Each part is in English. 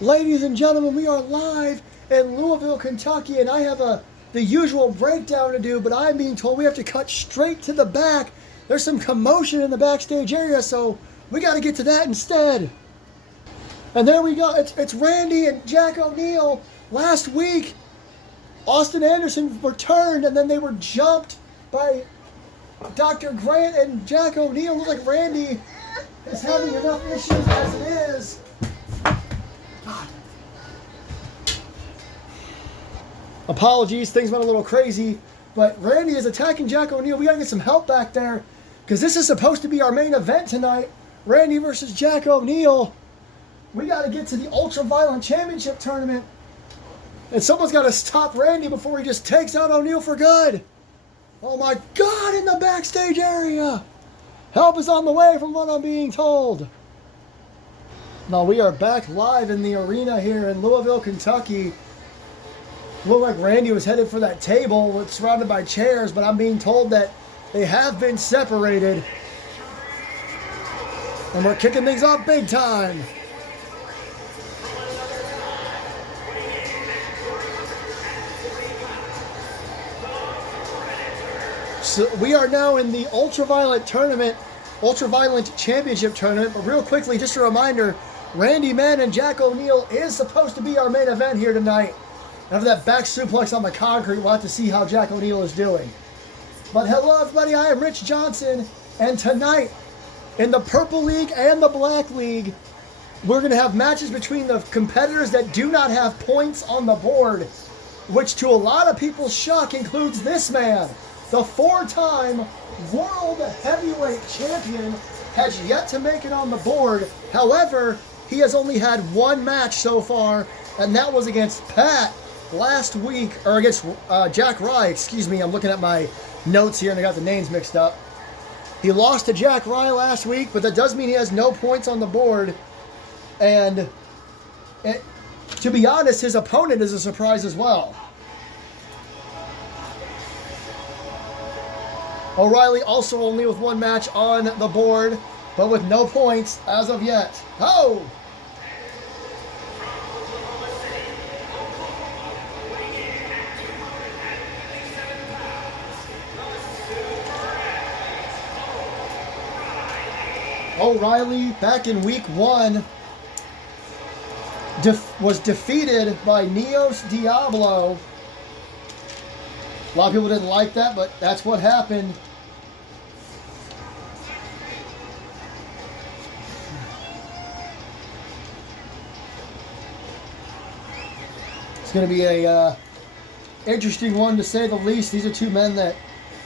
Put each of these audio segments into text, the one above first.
Ladies and gentlemen, we are live in Louisville, Kentucky, and I have the usual breakdown to do, but I'm being told we have to cut straight to the back. There's some commotion in the backstage area, so we got to get to that instead. And there we go. It's Randy and Jack O'Neil. Last week, Austin Anderson returned, and then they were jumped by Dr. Grant and Jack O'Neil. Looks like Randy is having enough issues as it is. God. Apologies, things went a little crazy, but Randy is attacking Jack O'Neil. We gotta get some help back there, because this is supposed to be our main event tonight. Randy versus Jack O'Neil. We gotta get to the Ultraviolent Championship Tournament, and someone's gotta stop Randy before he just takes out O'Neil for good. Oh my God, in the backstage area. Help is on the way from what I'm being told. Now we are back live in the arena here in Louisville, Kentucky. Looked like Randy was headed for that table surrounded by chairs, but I'm being told that they have been separated. And we're kicking things off big time. So we are now in the Ultraviolent Championship Tournament. But real quickly, just a reminder, Randy Mann and Jack O'Neil is supposed to be our main event here tonight. After that back suplex on the concrete, we'll have to see how Jack O'Neil is doing. But hello everybody, I am Rich Johnson, and tonight, in the Purple League and the Black League, we're going to have matches between the competitors that do not have points on the board, which to a lot of people's shock includes this man. The four-time World Heavyweight Champion has yet to make it on the board. However, he has only had one match so far, and that was against Pat last week, or against Jack Rye, excuse me. I'm looking at my notes here and I got the names mixed up. He lost to Jack Rye last week, but that does mean he has no points on the board. And to be honest, his opponent is a surprise as well. O'Reilly also only with one match on the board, but with no points as of yet. Oh! O'Reilly, back in week one, was defeated by Neos Diablo. A lot of people didn't like that, but that's what happened. It's going to be a interesting one to say the least. These are two men that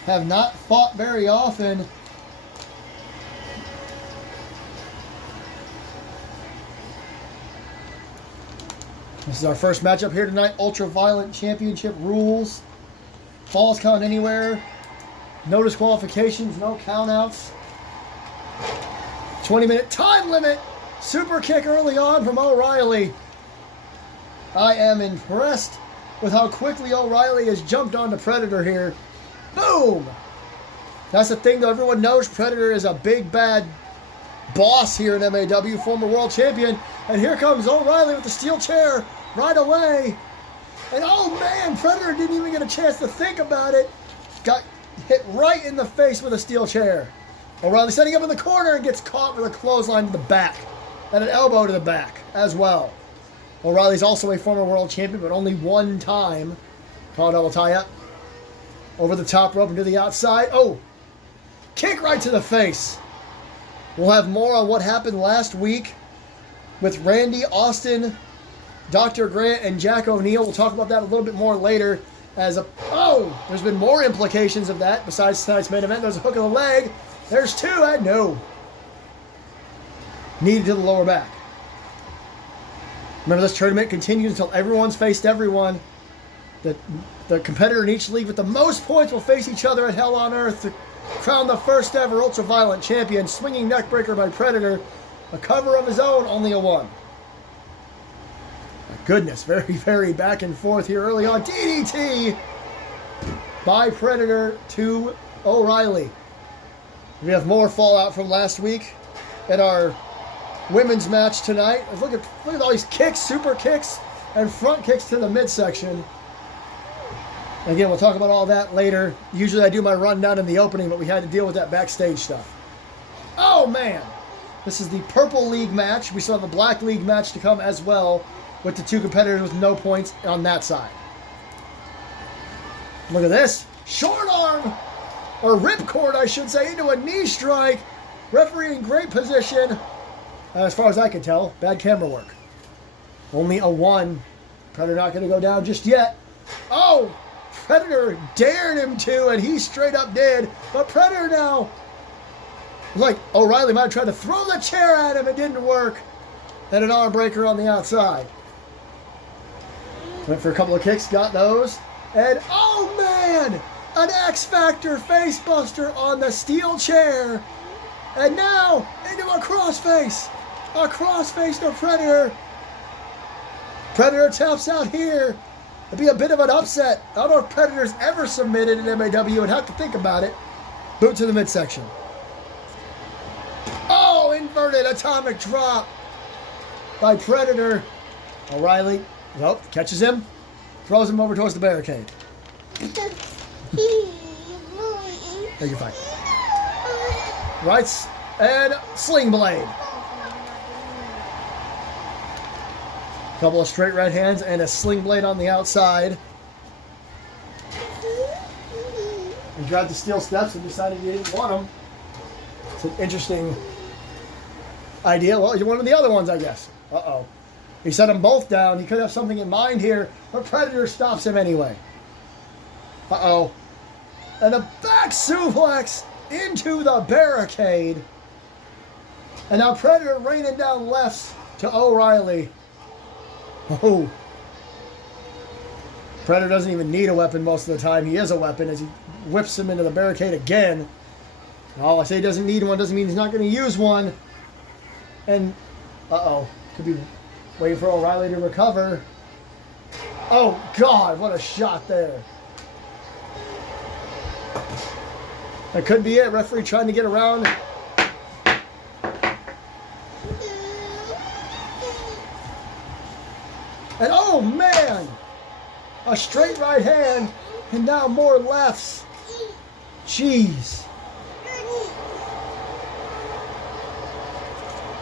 have not fought very often. This is our first matchup here tonight. Ultraviolent Championship rules. Falls count anywhere. No disqualifications, no countouts. 20-minute time limit. Super kick early on from O'Reilly. I am impressed with how quickly O'Reilly has jumped onto Predator here. Boom! That's the thing though. Everyone knows Predator is a big bad boss here in MAW, former world champion. And here comes O'Reilly with the steel chair right away. And oh man, Predator didn't even get a chance to think about it. Got hit right in the face with a steel chair. O'Reilly setting up in the corner and gets caught with a clothesline to the back. And an elbow to the back as well. O'Reilly's also a former world champion, but only one time. Call double tie up. Over the top rope and to the outside. Oh! Kick right to the face. We'll have more on what happened last week with Randy, Austin, Dr. Grant, and Jack O'Neil. We'll talk about that a little bit more later. There's been more implications of that besides tonight's main event. There's a hook of the leg. There's two. No. Needed to the lower back. Remember, this tournament continues until everyone's faced everyone. The competitor in each league with the most points will face each other at Hell on Earth to crown the first ever Ultraviolent champion. Swinging neckbreaker by Predator. A cover of his own, only a one. My goodness, very, very back and forth here early on. DDT by Predator to O'Reilly. We have more fallout from last week at our women's match tonight. Look at all these kicks, super kicks, and front kicks to the midsection. Again, we'll talk about all that later. Usually I do my rundown in the opening, but we had to deal with that backstage stuff. Oh, man. This is the Purple League match. We still have a Black League match to come as well, with the two competitors with no points on that side. Look at this. Short arm, or ripcord, I should say, into a knee strike. Referee in great position. As far as I can tell, bad camera work. Only a 1. Predator not going to go down just yet. Oh, Predator dared him to, and he straight up did. But Predator now, like O'Reilly might have tried to throw the chair at him. It didn't work. And an arm breaker on the outside. Went for a couple of kicks, got those. And, oh man, an X Factor face buster on the steel chair. And now, into a crossface. A crossface to Predator. Predator taps out here. It'd be a bit of an upset. I don't know if Predator's ever submitted in MAW. I'd have to think about it. Boot to the midsection. Oh, inverted atomic drop by Predator. O'Reilly, nope, catches him. Throws him over towards the barricade. There, you're fine. Rights and sling blade. Couple of straight right hands and a sling blade on the outside. He grabbed the steel steps and decided he didn't want them. It's an interesting idea. Well, you wanted the other ones, I guess. Uh-oh. He set them both down. He could have something in mind here, but Predator stops him anyway. Uh-oh. And a back suplex into the barricade. And now Predator raining down lefts to O'Reilly. Oh. Predator doesn't even need a weapon most of the time. He is a weapon as he whips him into the barricade again. Oh, I say he doesn't need one doesn't mean he's not going to use one. And, uh-oh. Could be waiting for O'Reilly to recover. Oh, God, what a shot there. That could be it. Referee trying to get around. And, oh, man. A straight right hand. And now more lefts. Jeez.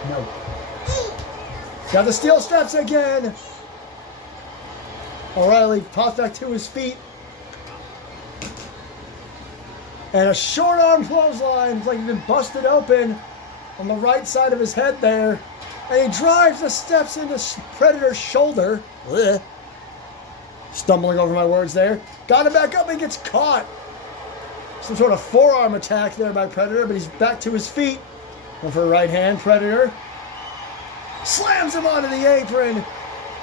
No. Got the steel steps again. O'Reilly pops back to his feet. And a short arm clothesline. It's like he's been busted open on the right side of his head there. And he drives the steps into Predator's shoulder. Ugh. Stumbling over my words there. Got him back up and gets caught. Some sort of forearm attack there by Predator, but he's back to his feet. Going for a right hand, Predator. Slams him onto the apron.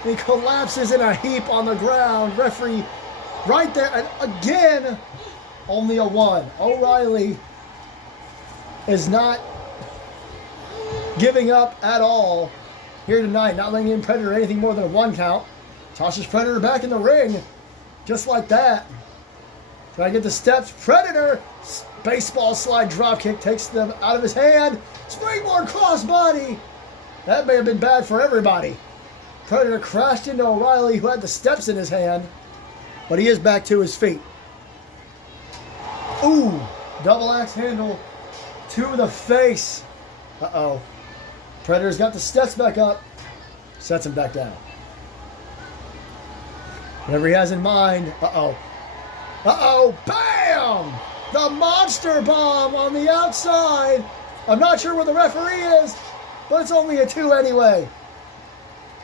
He collapses in a heap on the ground. Referee right there. And again, only a 1. O'Reilly is not giving up at all here tonight. Not letting in Predator anything more than a 1 count. Tosses Predator back in the ring. Just like that. Trying to get the steps. Predator, baseball slide dropkick, takes them out of his hand. Springboard crossbody. That may have been bad for everybody. Predator crashed into O'Reilly, who had the steps in his hand. But he is back to his feet. Ooh, double axe handle to the face. Uh-oh. Predator's got the steps back up. Sets him back down. Whatever he has in mind. Uh-oh. Uh-oh. Bam! The monster bomb on the outside. I'm not sure where the referee is, but it's only a 2 anyway.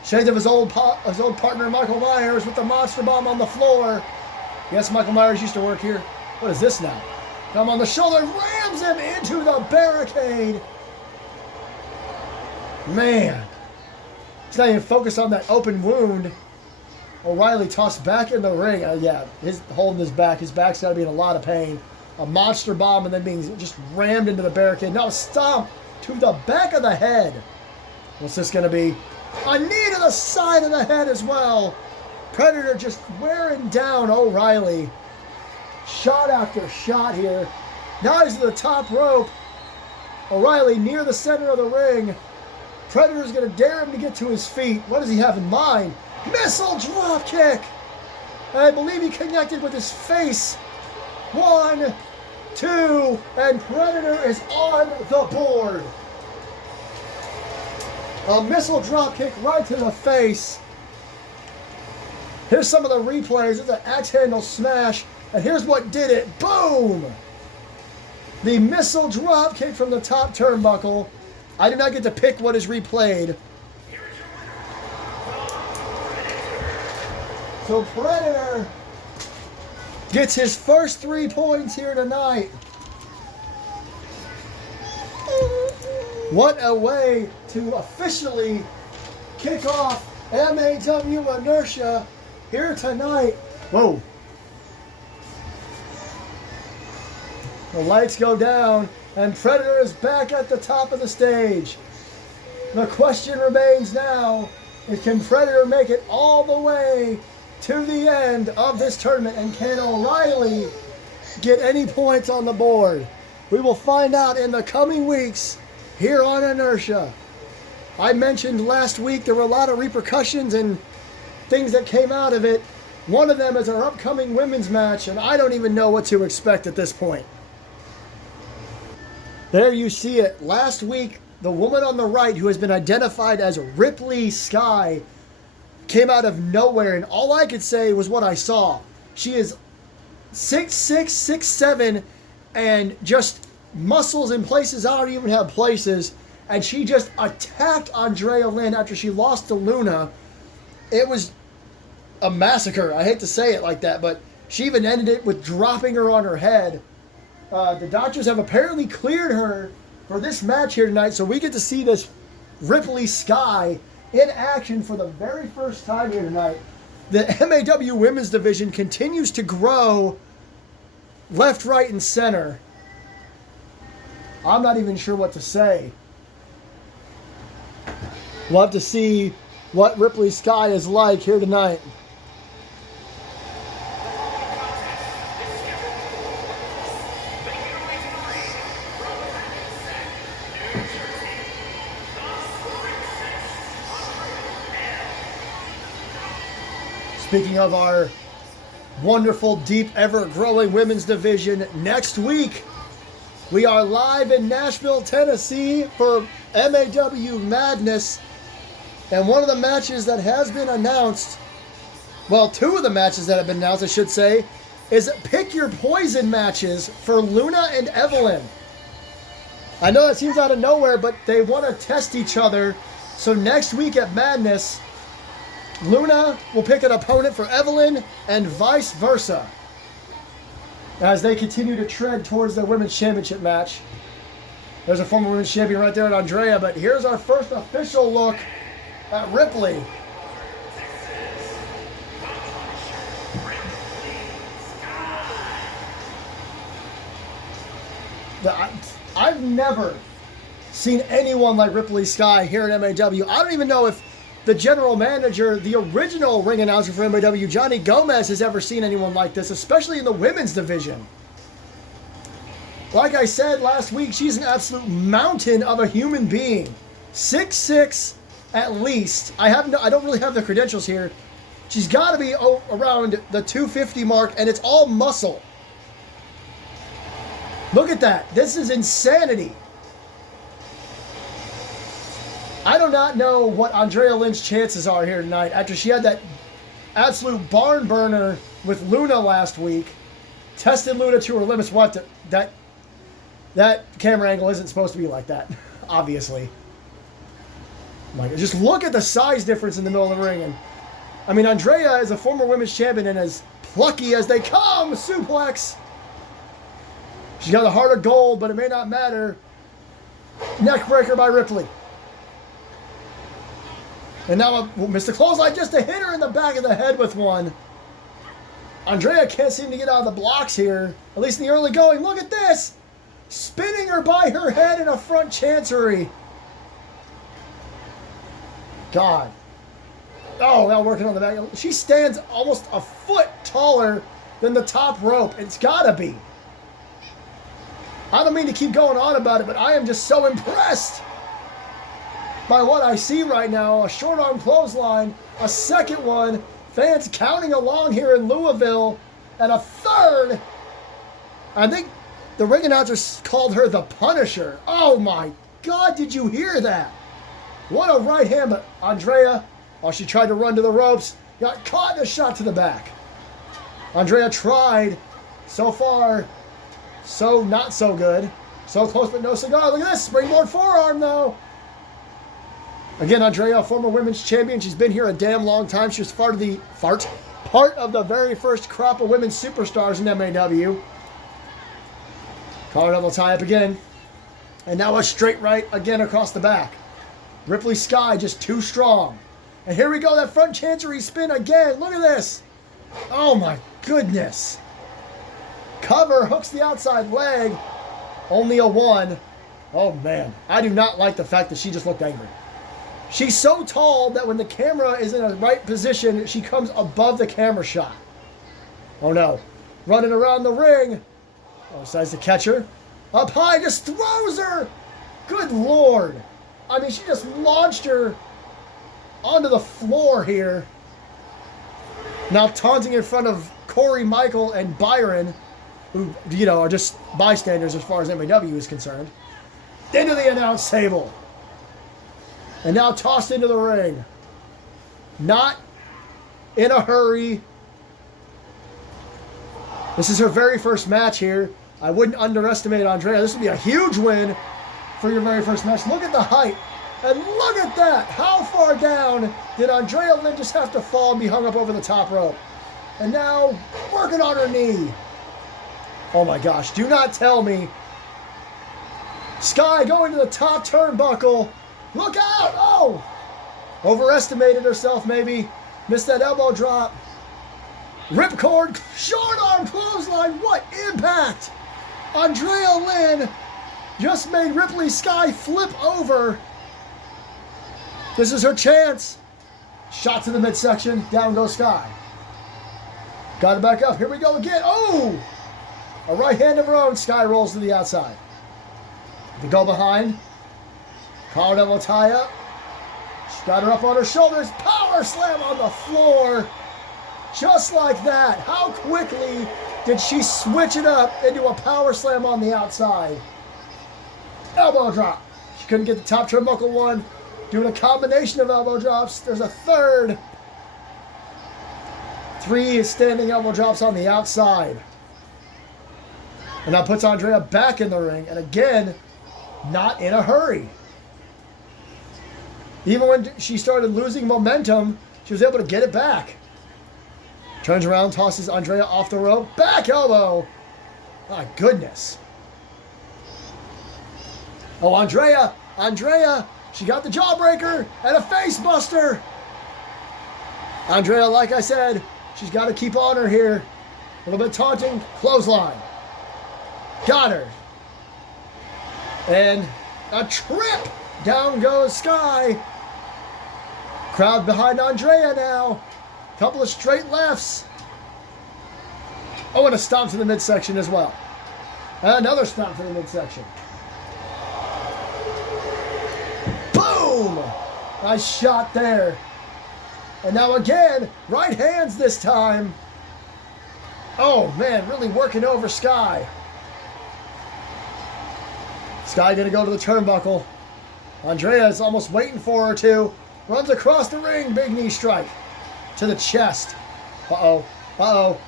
Shades of his old partner, Michael Myers, with the monster bomb on the floor. Yes, Michael Myers used to work here. What is this now? Come on the shoulder, rams him into the barricade. Man. He's not even focused on that open wound. O'Reilly tossed back in the ring. Yeah, holding his back. His back's got to be in a lot of pain. A monster bomb and then being just rammed into the barricade. Now stomp to the back of the head. What's this going to be? A knee to the side of the head as well. Predator just wearing down O'Reilly. Shot after shot here. Now he's to the top rope. O'Reilly near the center of the ring. Predator's going to dare him to get to his feet. What does he have in mind? Missile drop kick. I believe he connected with his face. 1, 2, and Predator is on the board. A missile drop kick right to the face. Here's some of the replays. It's an axe handle smash. And here's what did it. Boom! The missile drop kick from the top turnbuckle. I did not get to pick what is replayed. So Predator gets his first 3 points here tonight. What a way to officially kick off MAW Inertia here tonight. Whoa. The lights go down, and Predator is back at the top of the stage. The question remains now, is can Predator make it all the way to the end of this tournament, and can O'Reilly get any points on the board? We will find out in the coming weeks here on Inertia. I mentioned last week there were a lot of repercussions and things that came out of it. One of them is our upcoming women's match, and I don't even know what to expect at this point. There you see it. Last week, the woman on the right, who has been identified as Ripley Sky, came out of nowhere, and all I could say was what I saw. She is 6'6", 6'7", and just muscles in places I don't even have places, and she just attacked Andrea Lynn after she lost to Luna. It was a massacre. I hate to say it like that, but she even ended it with dropping her on her head. The doctors have apparently cleared her for this match here tonight, so we get to see this Ripley Sky in action for the very first time here tonight. The MAW women's division continues to grow left, right, and center. I'm not even sure what to say. We'll have to see what Ripley Sky is like here tonight. Speaking of our wonderful, deep, ever-growing women's division, next week we are live in Nashville, Tennessee for MAW Madness. And one of the matches that has been announced, well, 2 of the matches that have been announced, I should say, is Pick Your Poison matches for Luna and Evelyn. I know that seems out of nowhere, but they want to test each other. So next week at Madness, Luna will pick an opponent for Evelyn and vice versa as they continue to tread towards their women's championship match. There's a former women's champion right there at Andrea, but here's our first official look at Ripley. I've never seen anyone like Ripley Sky here at MAW. I don't even know if the general manager, the original ring announcer for MAW, Johnny Gomez, has ever seen anyone like this, especially in the women's division. Like I said last week, she's an absolute mountain of a human being. 6'6", at least. I don't really have the credentials here. She's got to be around the 250 mark, and it's all muscle. Look at that. This is insanity. I do not know what Andrea Lynn's chances are here tonight after she had that absolute barn burner with Luna last week. Tested Luna to her limits. What? That camera angle isn't supposed to be like that, obviously. Like, just look at the size difference in the middle of the ring. And I mean, Andrea is a former women's champion and as plucky as they come. Suplex. She's got a heart of gold, but it may not matter. Neckbreaker by Ripley. And now Mr. Clothesline just to hit her in the back of the head with one. Andrea can't seem to get out of the blocks here, at least in the early going. Look at this. Spinning her by her head in a front chancery. God. Oh, now working on the back. She stands almost a foot taller than the top rope. It's gotta be. I don't mean to keep going on about it, but I am just so impressed. by what I see right now. A short arm clothesline, a second one. Fans counting along here in Louisville. And a third. I think the ring announcer called her the Punisher. Oh my God, did you hear that? What a right hand, but Andrea, she tried to run to the ropes, got caught in a shot to the back. Andrea tried. So far, so not so good. So close but no cigar. Look at this, springboard forearm though. Again, Andrea, a former women's champion. She's been here a damn long time. She was part of the very first crop of women's superstars in MAW. Collar double tie up again. And now a straight right again across the back. Ripley Sky just too strong. And here we go, that front chancery spin again. Look at this. Oh my goodness. Cover, hooks the outside leg. Only a 1. Oh man, I do not like the fact that she just looked angry. She's so tall that when the camera is in a right position, she comes above the camera shot. Oh no. Running around the ring. Oh, decides to catch her. Up high, just throws her. Good Lord. I mean, she just launched her onto the floor here. Now taunting in front of Corey, Michael, and Byron, who, are just bystanders as far as MAW is concerned. Into the announce table. And now tossed into the ring. Not in a hurry. This is her very first match here. I wouldn't underestimate Andrea. This would be a huge win for your very first match. Look at the height. And look at that. How far down did Andrea Lynn just have to fall and be hung up over the top rope? And now working on her knee. Oh my gosh. Do not tell me. Sky going to the top turnbuckle. Look out. Oh. Overestimated herself maybe. Missed that elbow drop. Ripcord. Short arm clothesline. What impact. Andrea Lynn just made Ripley Sky flip over. This is her chance. Shot to the midsection. Down goes Sky. Got it back up. Here we go again. Oh! A right hand of her own. Sky rolls to the outside. They go behind. Collar double tie up. She's got her up on her shoulders. Power slam on the floor. Just like that. How quickly did she switch it up into a power slam on the outside? Elbow drop. She couldn't get the top turnbuckle one. Doing a combination of elbow drops. There's a third. 3 standing elbow drops on the outside. And that puts Andrea back in the ring. And again, not in a hurry. Even when she started losing momentum, she was able to get it back. Turns around, tosses Andrea off the rope. Back elbow. My goodness. Oh, Andrea. She got the jawbreaker and a face buster. Andrea, like I said, she's got to keep on her here. A little bit taunting. Clothesline. Got her. And a trip. Down goes Sky. Crowd behind Andrea now. Couple of straight lefts. Oh, and a stomp to the midsection as well. And another stomp to the midsection. Boom! Nice shot there. And now again, right hands this time. Oh man, really working over Sky. Sky gonna go to the turnbuckle. Andrea is almost waiting for her to. Runs across the ring, big knee strike. To the chest. Uh-oh.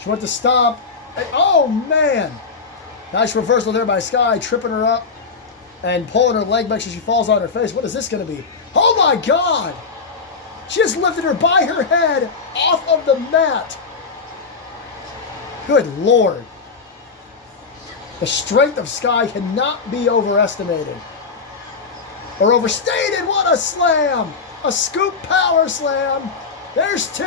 She went to stomp. And, oh, man. Nice reversal there by Sky, tripping her up and pulling her leg back so she falls on her face. What is this going to be? Oh, my God. She just lifted her by her head off of the mat. Good Lord. The strength of Sky cannot be overestimated. Or overstated. What a slam. A scoop power slam. There's 2,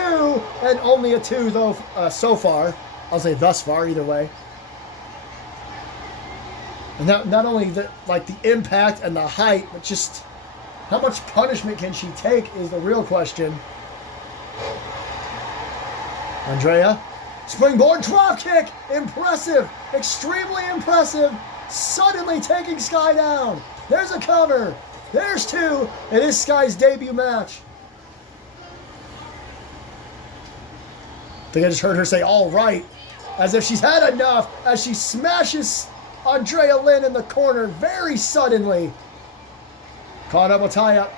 and only a 2 though so far. I'll say thus far, either way. And not only the impact and the height, but just how much punishment can she take is the real question. Andrea, springboard drop kick, impressive, extremely impressive. Suddenly taking Sky down. There's a cover. There's two. It is Sky's debut match. I think I just heard her say, all right, as if she's had enough, as she smashes Andrea Lynn in the corner very suddenly. Caught up with tie-up.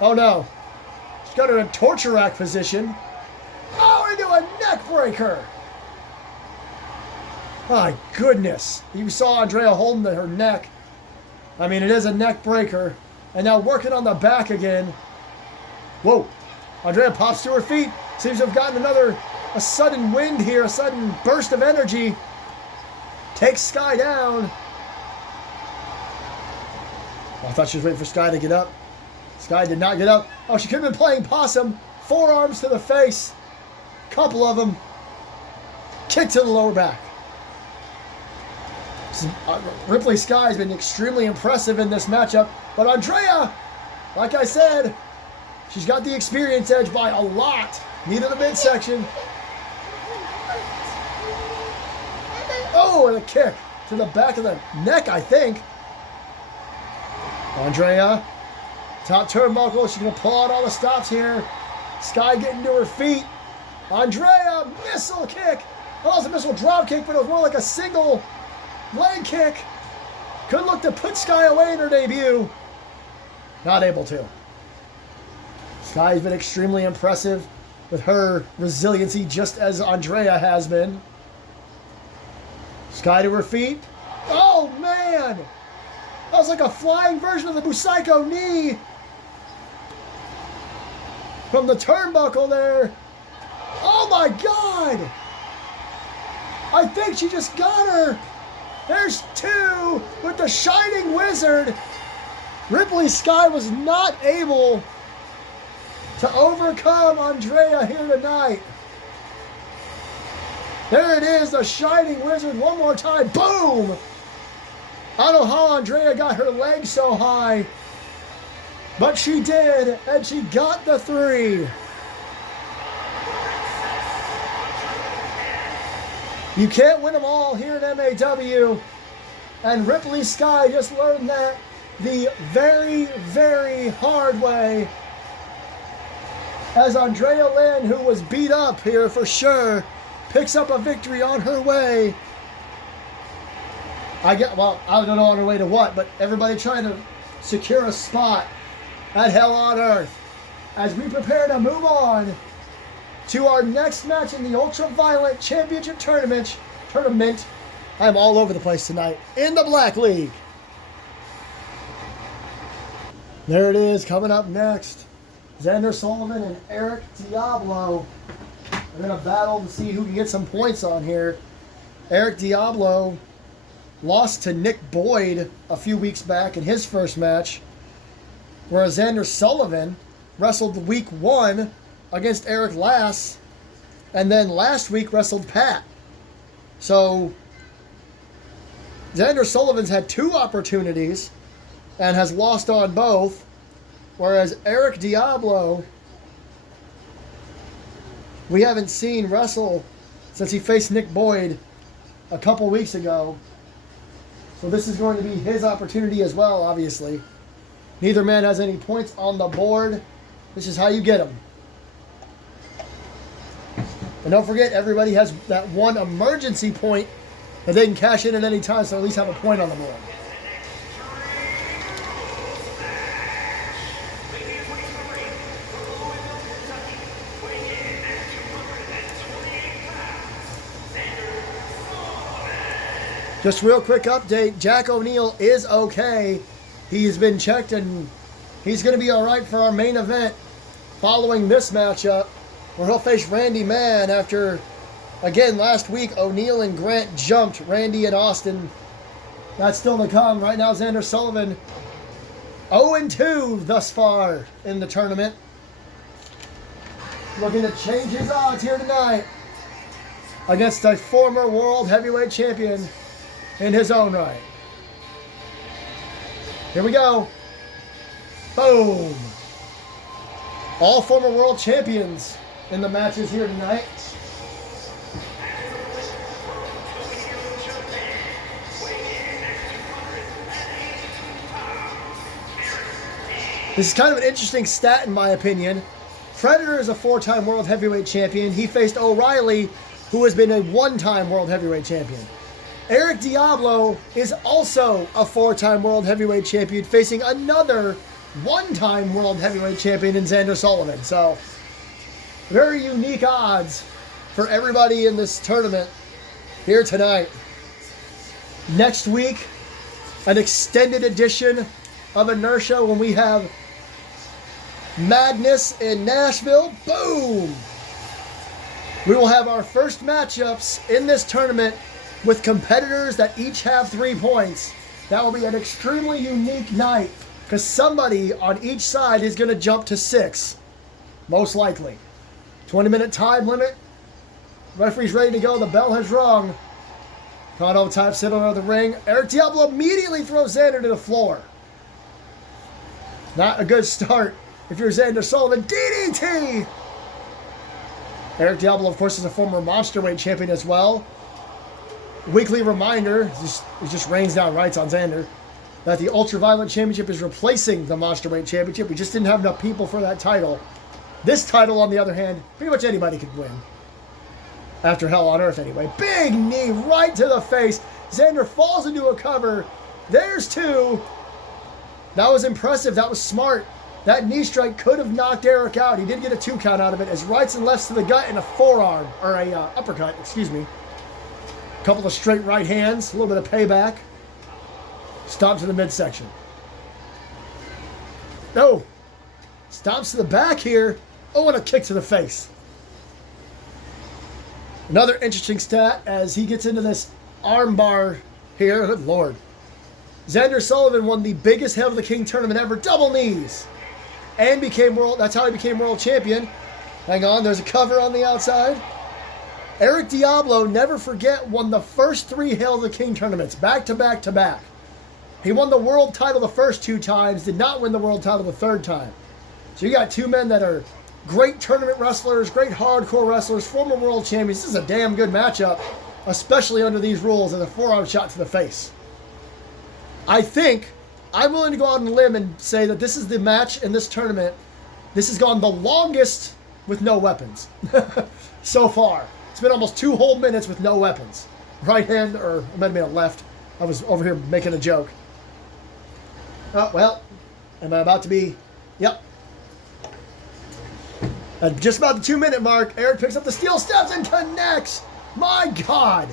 Oh, no. She's got her in a torture rack position. Oh, into a neck breaker. My goodness. You saw Andrea holding her neck. I mean, it is a neck breaker. And now working on the back again. Whoa. Andrea pops to her feet. Seems to have gotten a sudden wind here, a sudden burst of energy. Takes Sky down. Oh, I thought she was waiting for Sky to get up. Sky did not get up. Oh, she could have been playing possum. Forearms to the face. Couple of them. Kick to the lower back. Ripley Sky has been extremely impressive in this matchup. But Andrea, like I said, she's got the experience edge by a lot. Knee to the midsection. Oh, and a kick to the back of the neck, I think. Andrea, top turnbuckle. She's going to pull out all the stops here. Sky getting to her feet. Andrea, missile kick. Well, it was a missile drop kick, but it was more like a single leg kick. Could look to put Sky away in her debut. Not able to. Sky's been extremely impressive with her resiliency, just as Andrea has been. Sky to her feet. Oh, man! That was like a flying version of the Busaiko knee. From the turnbuckle there. Oh, my God! I think she just got her. There's two with the Shining Wizard. Ripley Sky was not able to overcome Andrea here tonight. There it is, the Shining Wizard one more time. Boom! I don't know how Andrea got her legs so high, but she did, and she got the 3. You can't win them all here at MAW, and Ripley Sky just learned that the very, very hard way, as Andrea Lynn, who was beat up here for sure, picks up a victory on her way. I don't know on her way to what, but everybody trying to secure a spot at Hell on Earth as we prepare to move on to our next match in the Ultraviolent Championship Tournament. I'm all over the place tonight in the Black League. There it is, coming up next. Xander Sullivan and Eric Diablo are going to battle to see who can get some points on here. Eric Diablo lost to Nick Boyd a few weeks back in his first match, whereas Xander Sullivan wrestled week 1 against Eric Lass, and then last week wrestled Pat. So Xander Sullivan's had 2 opportunities and has lost on both, whereas Eric Diablo, we haven't seen wrestle since he faced Nick Boyd a couple weeks ago. So this is going to be his opportunity as well, obviously. Neither man has any points on the board. This is how you get them. And don't forget, everybody has that one emergency point that they can cash in at any time, so at least have a point on the board. Just real quick update, Jack O'Neil is okay. He's been checked and he's going to be all right for our main event following this matchup, where he'll face Randy Mann after, again, last week O'Neil and Grant jumped Randy and Austin. That's still to come. Right now, Xander Sullivan 0-2 thus far in the tournament. Looking to change his odds here tonight against a former world heavyweight champion in his own right. Here we go. Boom. All former world champions in the matches here tonight. This is kind of an interesting stat in my opinion. Predator is a 4-time World Heavyweight Champion. He faced O'Reilly, who has been a 1-time World Heavyweight Champion. Eric Diablo is also a 4-time World Heavyweight Champion, facing another 1-time World Heavyweight Champion in Xander Sullivan. So, very unique odds for everybody in this tournament here tonight. Next week, an extended edition of Inertia when we have Madness in Nashville. Boom! We will have our first matchups in this tournament with competitors that each have 3 points. That will be an extremely unique night because somebody on each side is going to jump to 6. Most likely. 20-minute time limit. Referee's ready to go. The bell has rung. Prototype sitting under the ring. Eric Diablo immediately throws Xander to the floor. Not a good start if you're Xander Sullivan. DDT! Eric Diablo, of course, is a former Monsterweight champion as well. Weekly reminder, it just rains down rights on Xander, that the Ultraviolent Championship is replacing the Monsterweight Championship. We just didn't have enough people for that title. This title, on the other hand, pretty much anybody could win. After Hell on Earth, anyway. Big knee right to the face. Xander falls into a cover. There's 2. That was impressive. That was smart. That knee strike could have knocked Eric out. He did get a 2 count out of it as rights and lefts to the gut and a forearm, or a uppercut, excuse me. A couple of straight right hands, a little bit of payback. Stomp to the midsection. No. Stomps to the back here. Oh, and a kick to the face. Another interesting stat as he gets into this armbar here. Good Lord. Xander Sullivan won the biggest Hail to the King tournament ever. Double knees. And became world. That's how he became world champion. Hang on. There's a cover on the outside. Eric Diablo, never forget, won the first 3 Hail to the King tournaments. Back to back to back. He won the world title the first 2 times. Did not win the world title the 3rd time. So you got 2 men that are great tournament wrestlers, great hardcore wrestlers, former world champions. This is a damn good matchup, especially under these rules and a forearm shot to the face. I think I'm willing to go out on a limb and say that this is the match in this tournament. This has gone the longest with no weapons so far. It's been almost 2 whole minutes with no weapons. Right hand, or it might have been a left. I was over here making a joke. Oh, well, am I about to be? Yep. At just about the 2-minute mark, Eric picks up the steel steps and connects. My God.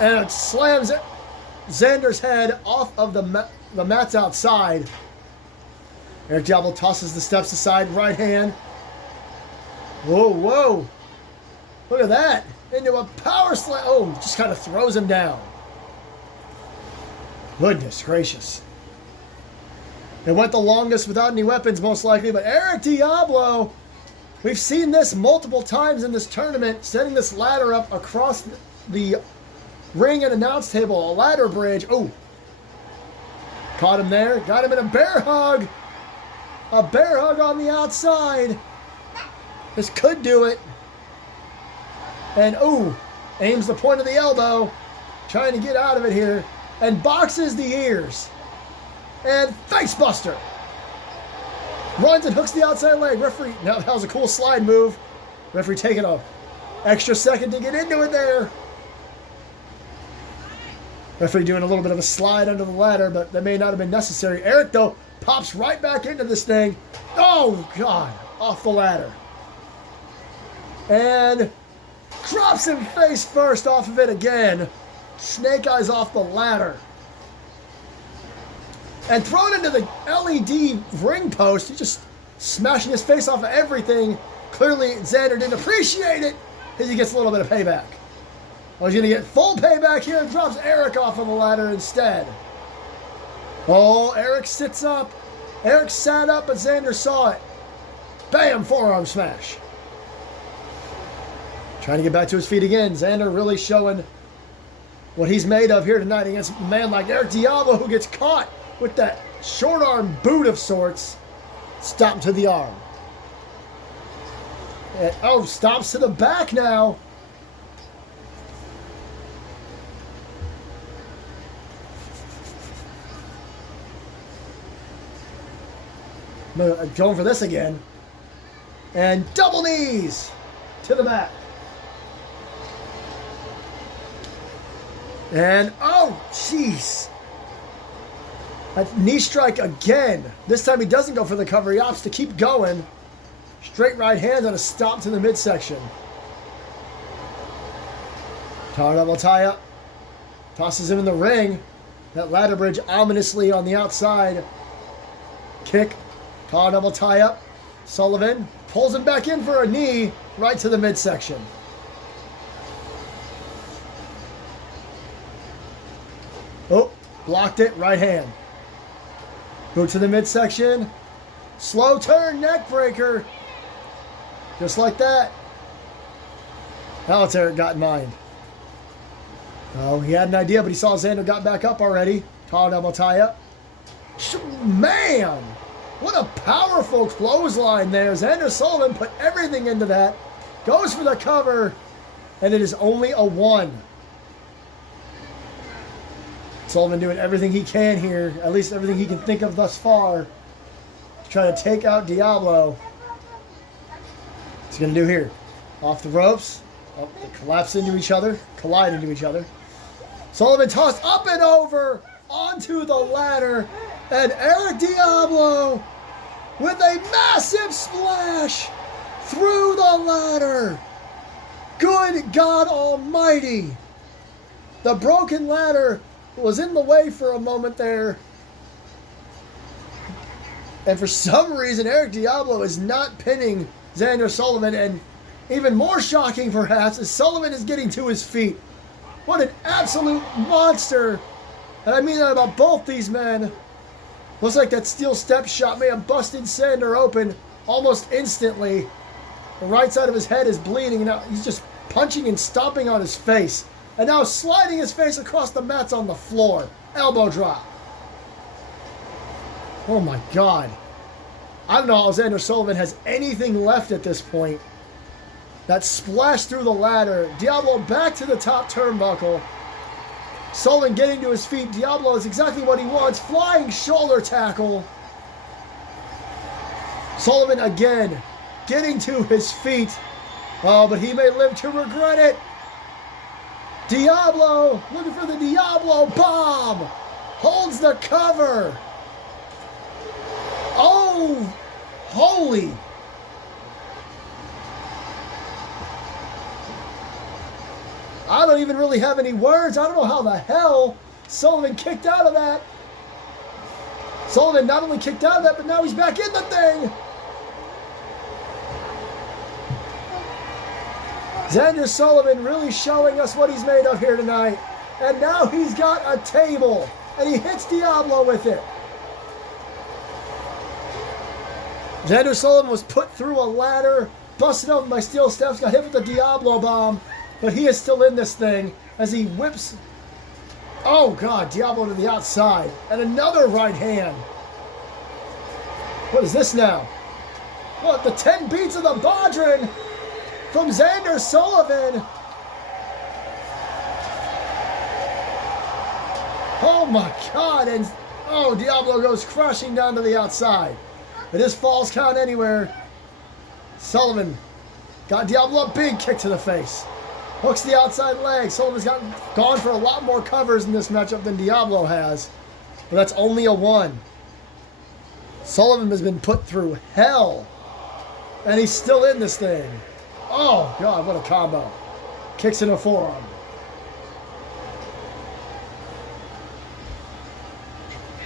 And it slams Xander's head off of the mats outside. Eric Diablo tosses the steps aside, right hand. Whoa, whoa. Look at that. Into a power slam. Oh, just kind of throws him down. Goodness gracious. It went the longest without any weapons, most likely, but Eric Diablo, we've seen this multiple times in this tournament, setting this ladder up across the ring and announce table, a ladder bridge. Oh, caught him there, got him in a bear hug. A bear hug on the outside. This could do it. And, oh, aims the point of the elbow, trying to get out of it here, and boxes the ears. And facebuster. Runs and hooks the outside leg. Referee, now that was a cool slide move. Referee taking an extra second to get into it there. Referee doing a little bit of a slide under the ladder, but that may not have been necessary. Eric, though, pops right back into this thing. Oh, God. Off the ladder. And drops him face first off of it again. Snake eyes off the ladder. And thrown into the LED ring post. He's just smashing his face off of everything. Clearly, Xander didn't appreciate it as he gets a little bit of payback. Oh, he's going to get full payback here and drops Eric off of the ladder instead. Oh, Eric sits up. Eric sat up, but Xander saw it. Bam, forearm smash. Trying to get back to his feet again. Xander really showing what he's made of here tonight against a man like Eric Diablo, who gets caught with that short arm boot of sorts. Stomp to the arm. And, oh, stomps to the back now. Going for this again. And double knees to the back. And, oh, jeez. A knee strike again. This time he doesn't go for the cover. He opts to keep going. Straight right hand on a stop to the midsection. Tower double tie up. Tosses him in the ring. That ladder bridge ominously on the outside. Kick. Tower double tie up. Sullivan pulls him back in for a knee right to the midsection. Oh, blocked it. Right hand. Boot to the midsection. Slow turn, neck breaker. Just like that. Now it's Eric got in mind. Oh, he had an idea, but he saw Xander got back up already. Collar double tie up. Man! What a powerful clothesline there. Xander Sullivan put everything into that. Goes for the cover. And it is only a 1. Sullivan doing everything he can here. At least everything he can think of thus far. To try to take out Diablo. What's he going to do here? Off the ropes. Oh, they collapse into each other. Collide into each other. Sullivan tossed up and over onto the ladder. And Eric Diablo with a massive splash through the ladder. Good God Almighty. The broken ladder was in the way for a moment there. And for some reason, Eric Diablo is not pinning Xander Sullivan. And even more shocking, perhaps, is Sullivan is getting to his feet. What an absolute monster. And I mean that about both these men. Looks like that steel step shot may have busted Xander open almost instantly. The right side of his head is bleeding. Now he's just punching and stomping on his face. And now sliding his face across the mats on the floor. Elbow drop. Oh my God. I don't know how Xander Sullivan has anything left at this point. That splash through the ladder. Diablo back to the top turnbuckle. Sullivan getting to his feet. Diablo is exactly what he wants. Flying shoulder tackle. Sullivan again getting to his feet. Oh, but he may live to regret it. Diablo looking for the Diablo bomb. Holds the cover. Oh, holy. I don't even really have any words. I don't know how the hell Sullivan kicked out of that. Sullivan not only kicked out of that, but now he's back in the thing. Xander Sullivan really showing us what he's made of here tonight. And now he's got a table. And he hits Diablo with it. Xander Sullivan was put through a ladder, busted open by steel steps, got hit with the Diablo bomb. But he is still in this thing as he whips. Oh, God. Diablo to the outside. And another right hand. What is this now? What? The 10 beats of the Bodhrán from Xander Sullivan. Oh, my God. And, oh, Diablo goes crashing down to the outside. It is falls count anywhere. Sullivan got Diablo a big kick to the face. Hooks the outside leg. Sullivan's gone for a lot more covers in this matchup than Diablo has. But that's only a 1. Sullivan has been put through hell. And he's still in this thing. Oh, God, what a combo. Kicks in a forearm.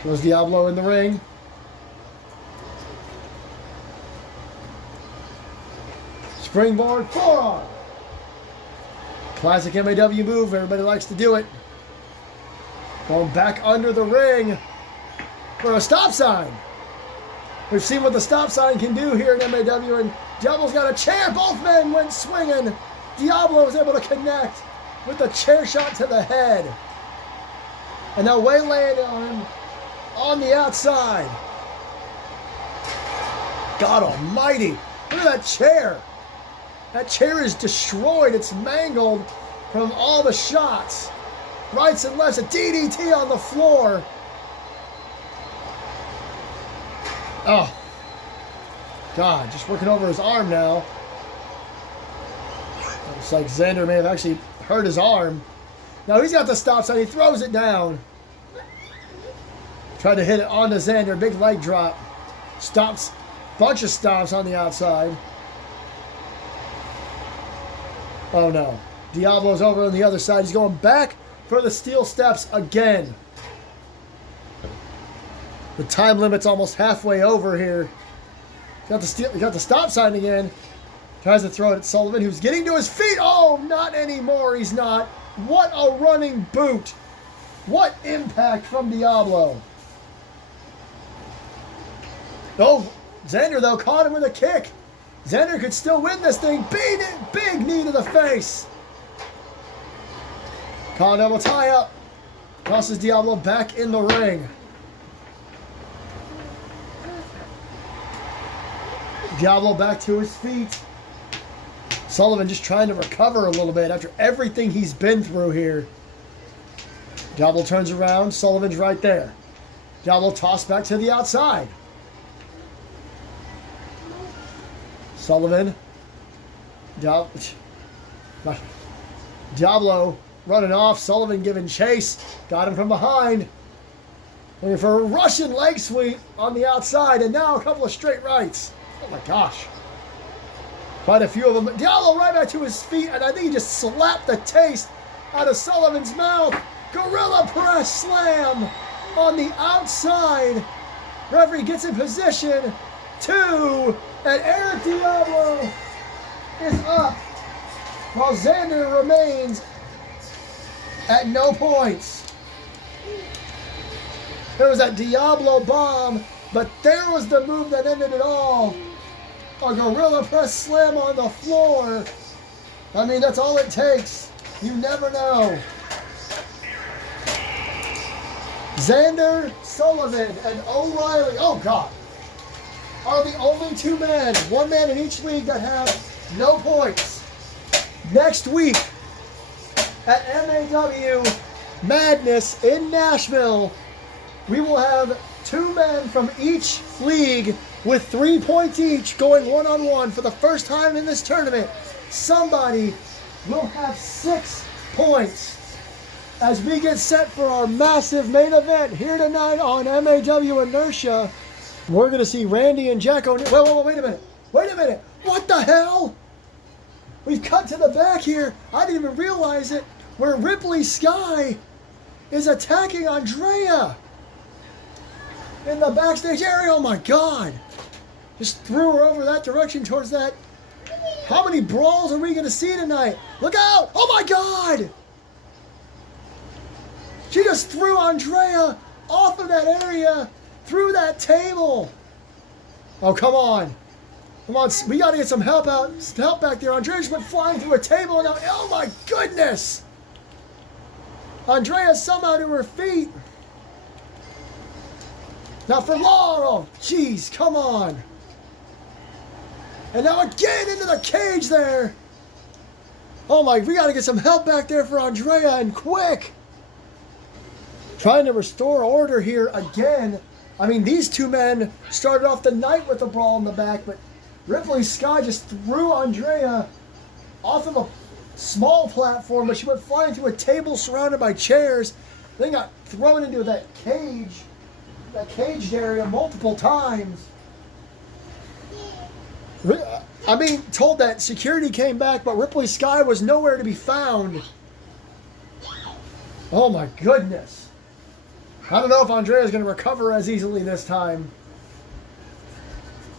Goes Diablo in the ring. Springboard forearm. Classic MAW move. Everybody likes to do it. Going back under the ring for a stop sign. We've seen what the stop sign can do here in MAW, and Diablo's got a chair. Both men went swinging. Diablo was able to connect with the chair shot to the head. And now waylaying on him on the outside. God almighty. Look at that chair. That chair is destroyed. It's mangled from all the shots. Rights and lefts. A DDT on the floor. Oh, God, just working over his arm now. Looks like Xander may have actually hurt his arm. Now he's got the stop sign. He throws it down. Tried to hit it onto Xander. Big leg drop. Stops. Bunch of stops on the outside. Oh no. Diablo's over on the other side. He's going back for the steel steps again. The time limit's almost halfway over here. Got the stop sign again. Tries to throw it at Sullivan, who's getting to his feet. Oh, not anymore. He's not. What a running boot. What impact from Diablo. Oh, Xander, though, caught him with a kick. Xander could still win this thing. Big knee to the face. Collar double tie up. Tosses Diablo back in the ring. Diablo back to his feet. Sullivan just trying to recover a little bit after everything he's been through here. Diablo turns around. Sullivan's right there. Diablo tossed back to the outside. Sullivan. Diablo running off. Sullivan giving chase. Got him from behind. Looking for a Russian leg sweep on the outside. And now a couple of straight rights. Oh my gosh. Quite a few of them. Diablo right back to his feet, and I think he just slapped the taste out of Sullivan's mouth. Gorilla press slam on the outside. Referee gets in position. 2, and Eric Diablo is up, while Xander remains at no points. There was that Diablo bomb, but there was the move that ended it all. A gorilla press slam on the floor. I mean, that's all it takes. You never know. Xander, Sullivan, and O'Reilly, oh God, are the only 2 men, 1 man in each league, that have no points. Next week at MAW Madness in Nashville, we will have 2 men from each league with 3 points each going one-on-one for the first time in this tournament. Somebody will have 6 points as we get set for our massive main event here tonight on MAW Inertia. We're going to see Randy and Jack O'Neill. Wait a minute. Wait a minute. What the hell? We've cut to the back here. I didn't even realize it. Where Ripley Sky is attacking Andrea in the backstage area. Oh my God. Just threw her over that direction towards that. How many brawls are we going to see tonight? Look out. Oh my God. She just threw Andrea off of that area, through that table. Oh, come on. Come on. We got to get some help back there. Andrea just went flying through a table. And now, oh my goodness. Andrea's somehow to her feet. Now for Laurel. Jeez, come on. And now again into the cage there. Oh my, we got to get some help back there for Andrea, and quick. Trying to restore order here again. I mean, these 2 men started off the night with a brawl in the back, but Ripley Sky just threw Andrea off of a small platform, but she went flying through a table surrounded by chairs. Then got thrown into that caged area multiple times. I mean, told that security came back, but Ripley Sky was nowhere to be found. Oh my goodness. I don't know if Andrea is going to recover as easily this time.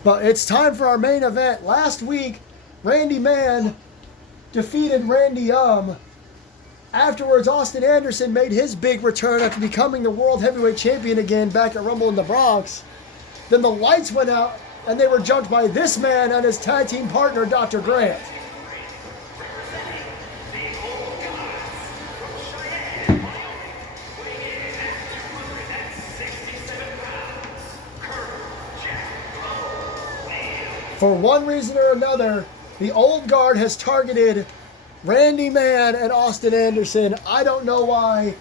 But it's time for our main event. Last week, Randy Mann defeated Randy Afterwards, Austin Anderson made his big return after becoming the World Heavyweight Champion again back at Rumble in the Bronx. Then the lights went out, and they were jumped by this man and his tag team partner, Dr. Grant. For one reason or another, the old guard has targeted Randy Mann and Austin Anderson. I don't know why,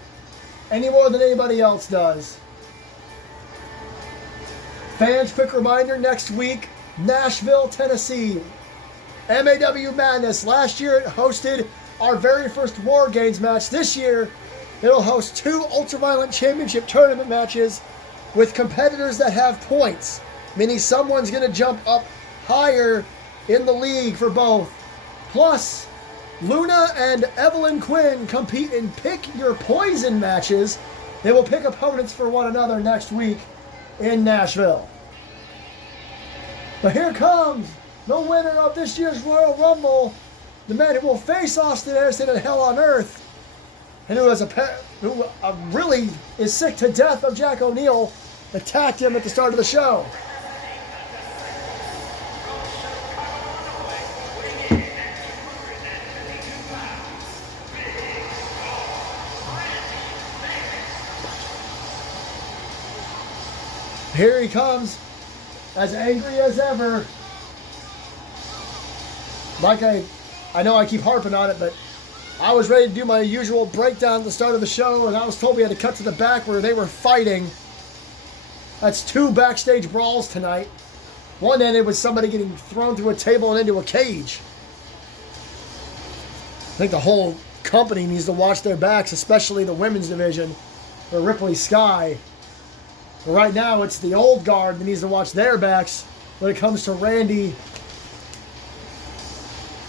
any more than anybody else does. Fans, quick reminder, next week Nashville, Tennessee. MAW Madness. Last year it hosted our very first War Games match. This year it'll host 2 Ultraviolent Championship Tournament matches with competitors that have points, meaning someone's going to jump up higher in the league for both. Plus, Luna and Evelyn Quinn compete in Pick Your Poison matches. They will pick opponents for one another next week in Nashville. But here comes the winner of this year's Royal Rumble, the man who will face Austin Harrison in Hell on Earth, and who really is sick to death of Jack O'Neill, attacked him at the start of the show. Here he comes, as angry as ever. Like I know I keep harping on it, but I was ready to do my usual breakdown at the start of the show, and I was told we had to cut to the back where they were fighting. That's 2 backstage brawls tonight. One ended with somebody getting thrown through a table and into a cage. I think the whole company needs to watch their backs, especially the women's division for Ripley Sky. But right now, it's the old guard that needs to watch their backs when it comes to Randy,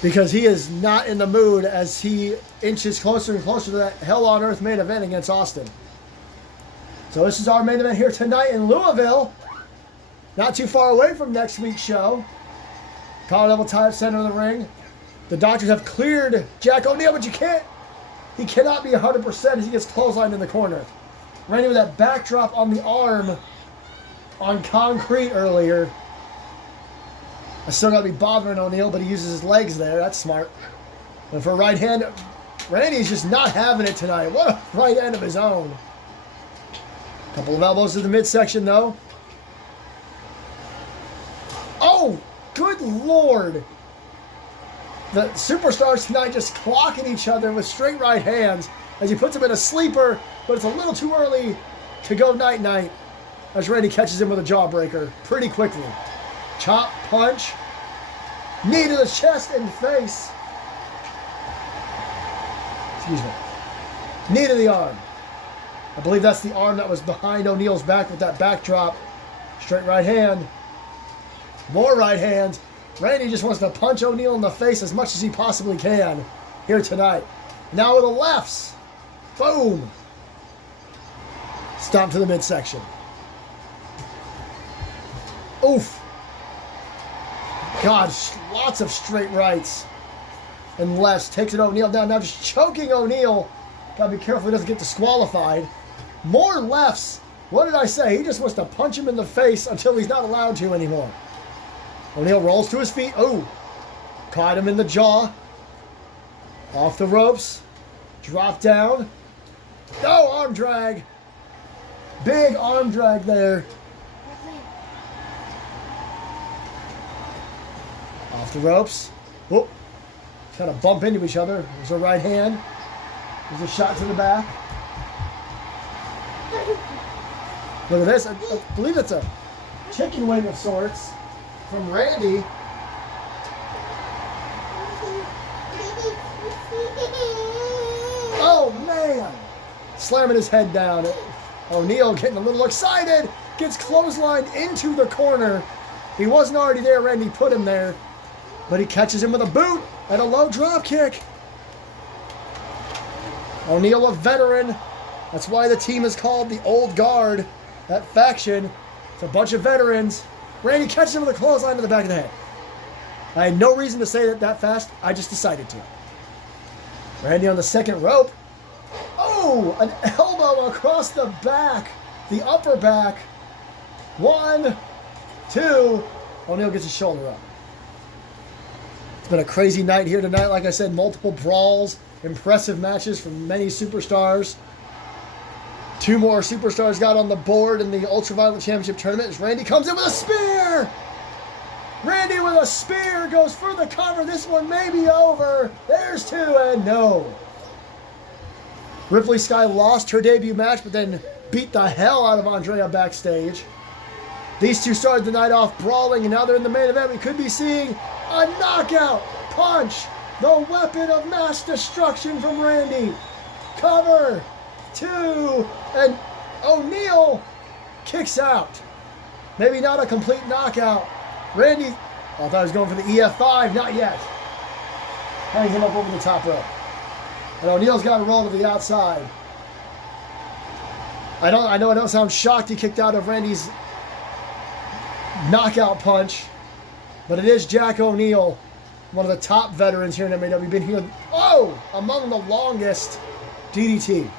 because he is not in the mood as he inches closer and closer to that Hell on Earth main event against Austin. So this is our main event here tonight in Louisville, not too far away from next week's show. Collar double tie up center of the ring. The doctors have cleared Jack O'Neill, but he cannot be 100% as he gets clotheslined in the corner. Randy with that backdrop on the arm on concrete earlier. I still got to be bothering O'Neill, but he uses his legs there. That's smart. And for right hand, Randy's just not having it tonight. What a right hand of his own. Couple of elbows to the midsection, though. Oh, good Lord. The superstars tonight just clocking each other with straight right hands as he puts him in a sleeper, but it's a little too early to go night-night as Randy catches him with a jawbreaker pretty quickly. Chop, punch, knee to the chest and face. Excuse me. Knee to the arm. I believe that's the arm that was behind O'Neill's back with that backdrop. Straight right hand. More right hands. Randy just wants to punch O'Neill in the face as much as he possibly can here tonight. Now with the lefts. Boom. Stomp to the midsection. Oof. God, lots of straight rights and lefts. Takes it O'Neill down. Now just choking O'Neill. Gotta be careful he doesn't get disqualified. More lefts. What did I say? He just wants to punch him in the face until he's not allowed to anymore. O'Neill rolls to his feet. Oh, caught him in the jaw. Off the ropes. Drop down. Oh, arm drag. Big arm drag there. Off the ropes. Oh, kind of bump into each other. There's a right hand. There's a shot to the back. Look at this. I believe it's a chicken wing of sorts from Randy. Oh, man. Slamming his head down. O'Neill getting a little excited. Gets clotheslined into the corner. He wasn't already there. Randy put him there. But he catches him with a boot and a low drop kick. O'Neill, a veteran. That's why the team is called the Old Guard. That faction. It's a bunch of veterans. Randy catches him with a clothesline to the back of the head. I had no reason to say that fast. I just decided to. Randy on the second rope. Oh, an elbow across the back. The upper back. 1, 2. O'Neill gets his shoulder up. It's been a crazy night here tonight. Like I said, multiple brawls. Impressive matches from many superstars. 2 more superstars got on the board in the Ultraviolent Championship Tournament as Randy comes in with a spear. Randy with a spear goes for the cover. This one may be over. There's 2 and no. Ripley Sky lost her debut match, but then beat the hell out of Andrea backstage. These two started the night off brawling, and now they're in the main event. We could be seeing a knockout punch. The weapon of mass destruction from Randy. Cover. 2. And O'Neal kicks out. Maybe not a complete knockout. Randy, I thought he was going for the EF5. Not yet. Hangs him up over the top rope. And O'Neal's got to roll to the outside. I know I don't sound shocked he kicked out of Randy's knockout punch, but it is Jack O'Neal, one of the top veterans here in MAW. Been here, among the longest DDT.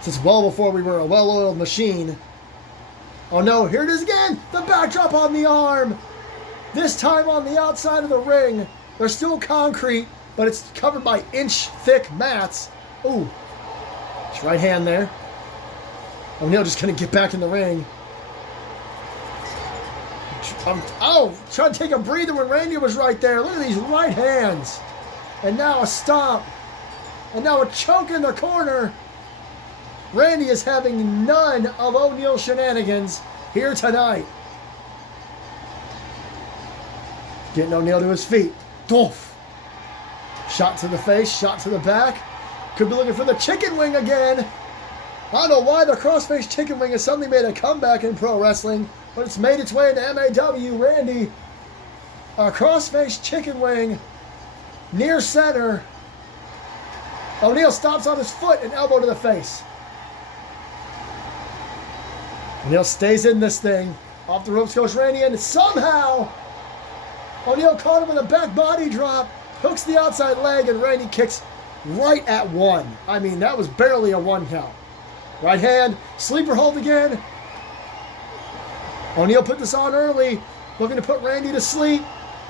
Since well before we were a well-oiled machine. Oh no, here it is again! The backdrop on the arm! This time on the outside of the ring. There's still concrete, but it's covered by inch-thick mats. Ooh. His right hand there. O'Neal just gonna get back in the ring. Trying to take a breather when Randy was right there. Look at these right hands. And now a stomp. And now a choke in the corner. Randy is having none of O'Neal's shenanigans here tonight. Getting O'Neal to his feet. Doof. Shot to the face, shot to the back. Could be looking for the chicken wing again. I don't know why the crossface chicken wing has suddenly made a comeback in pro wrestling, but it's made its way into MAW. Randy, a crossface chicken wing, near center. O'Neal stomps on his foot and elbow to the face. O'Neal stays in this thing. Off the ropes goes Randy, and somehow O'Neal caught him with a back body drop, hooks the outside leg, and Randy kicks right at 1. I mean, that was barely a 1 count. Right hand, sleeper hold again. O'Neal put this on early, looking to put Randy to sleep.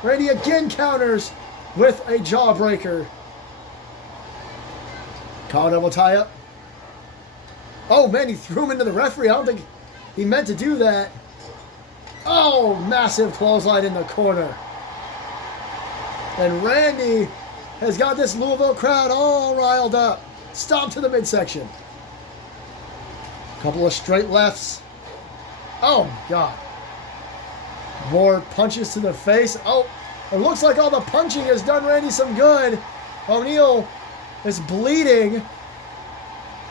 Randy again counters with a jawbreaker. Collar double tie up. Oh man, he threw him into the referee. I don't think he meant to do that. Oh, massive clothesline in the corner. And Randy has got this Louisville crowd all riled up. Stomp to the midsection. Couple of straight lefts. Oh, God. More punches to the face. Oh, it looks like all the punching has done Randy some good. O'Neal is bleeding.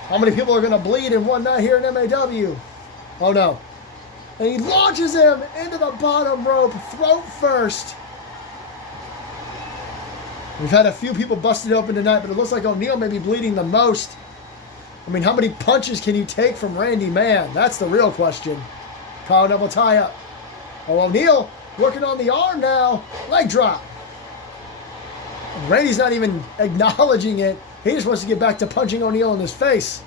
How many people are going to bleed in one night here in MAW? Oh, no. And he launches him into the bottom rope, throat first. We've had a few people busted open tonight, but it looks like O'Neal may be bleeding the most. I mean, how many punches can you take from Randy Mann? That's the real question. Collar double tie up. Oh, O'Neal working on the arm now. Leg drop. And Randy's not even acknowledging it. He just wants to get back to punching O'Neal in his face.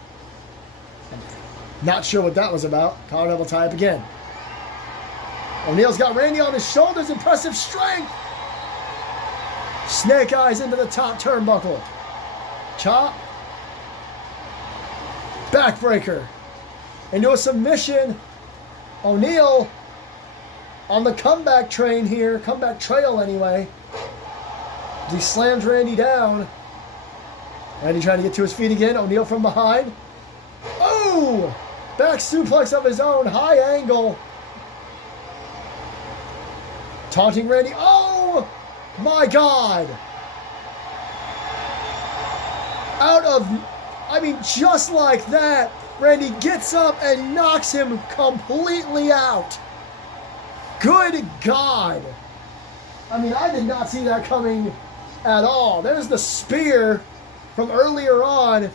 Not sure what that was about. Collar double tie up again. O'Neal's got Randy on his shoulders. Impressive strength. Snake eyes into the top turnbuckle. Chop. Backbreaker. Into a submission. O'Neal on the comeback train here. Comeback trail anyway. He slams Randy down. Randy trying to get to his feet again. O'Neal from behind. Oh! Back suplex of his own. High angle. Taunting Randy. Oh! My God. Just like that, Randy gets up and knocks him completely out. Good God. I did not see that coming at all. There's the spear from earlier on.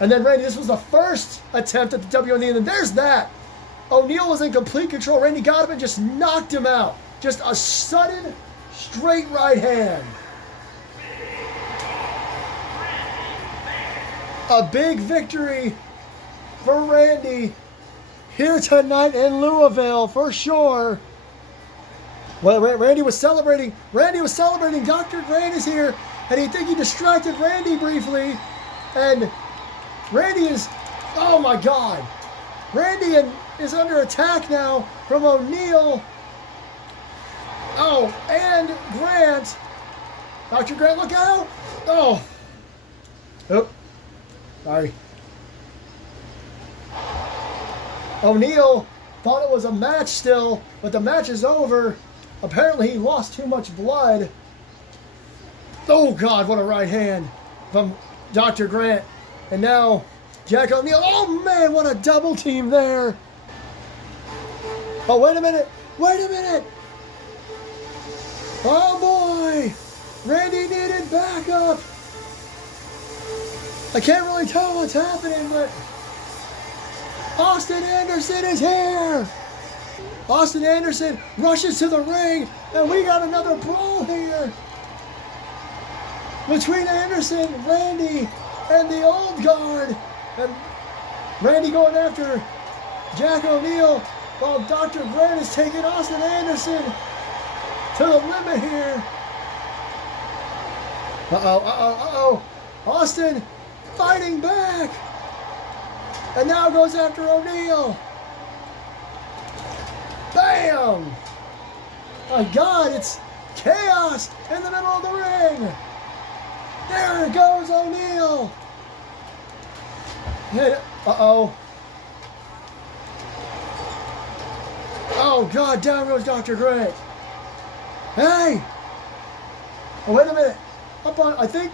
And then Randy, this was the first attempt at the WNE, and there's that. O'Neal was in complete control. Randy got him and just knocked him out. Just a sudden, straight right hand. A big victory for Randy here tonight in Louisville, for sure. Well, Randy was celebrating. Dr. Grant is here, and he think he distracted Randy briefly. And Randy is, oh my God. Randy is under attack now from O'Neal. Oh, and Grant. Dr. Grant, look out. Oh. Sorry. O'Neal thought it was a match still, but the match is over. Apparently he lost too much blood. Oh God, what a right hand from Dr. Grant. And now Jack O'Neal. Oh man, what a double team there. Oh, wait a minute. Wait a minute. Oh boy. Randy needed backup. I can't really tell what's happening, but Austin Anderson is here. Austin Anderson rushes to the ring, and we got another brawl here between Anderson, Randy, and the old guard. And Randy going after Jack O'Neal while Dr. Grant is taking Austin Anderson to the limit here. Uh-oh. Austin fighting back. And now goes after O'Neal. Bam! My God, it's chaos in the middle of the ring. There goes O'Neal. Uh-oh. Oh, God, down goes Dr. Grant. Hey! Oh, wait a minute. Up on, I think,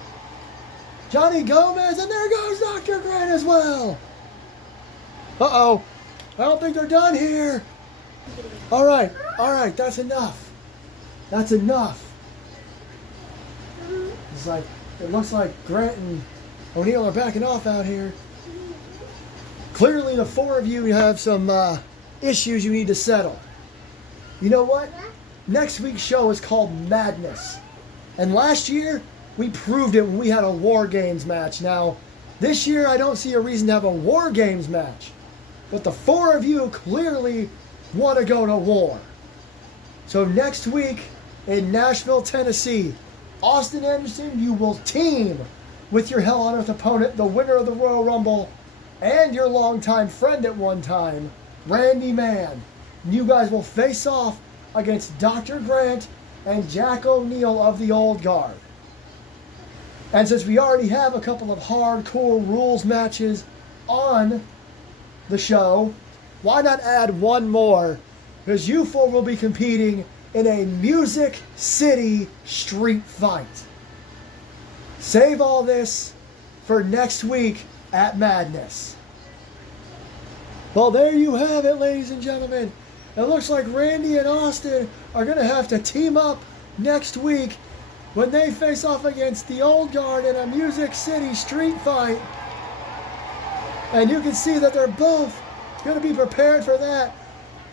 Johnny Gomez, and there goes Dr. Grant as well. Uh-oh. I don't think they're done here. All right, that's enough. That's enough. It's like, it looks like Grant and O'Neal are backing off out here. Clearly the four of you have some issues you need to settle. You know what? Next week's show is called Madness. And last year, we proved it when we had a War Games match. Now, this year I don't see a reason to have a War Games match. But the four of you clearly want to go to war. So next week in Nashville, Tennessee, Austin Anderson, you will team with your Hell on Earth opponent, the winner of the Royal Rumble, and your longtime friend at one time, Randy Mann. You guys will face off against Dr. Grant and Jack O'Neal of the Old Guard. And since we already have a couple of hardcore rules matches on the show, why not add one more? Because you four will be competing in a Music City street fight. Save all this for next week at Madness. Well, there you have it, ladies and gentlemen. It looks like Randy and Austin are going to have to team up next week when they face off against the Old Guard in a Music City street fight. And you can see that they're both going to be prepared for that.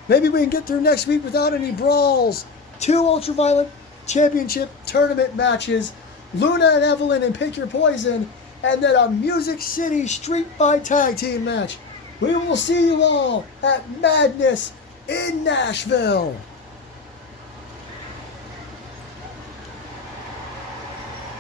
Maybe we can get through next week without any brawls. 2 Ultraviolent Championship Tournament matches. Luna and Evelyn and Pick Your Poison. And then a Music City Street Fight Tag Team match. We will see you all at Madness in Nashville.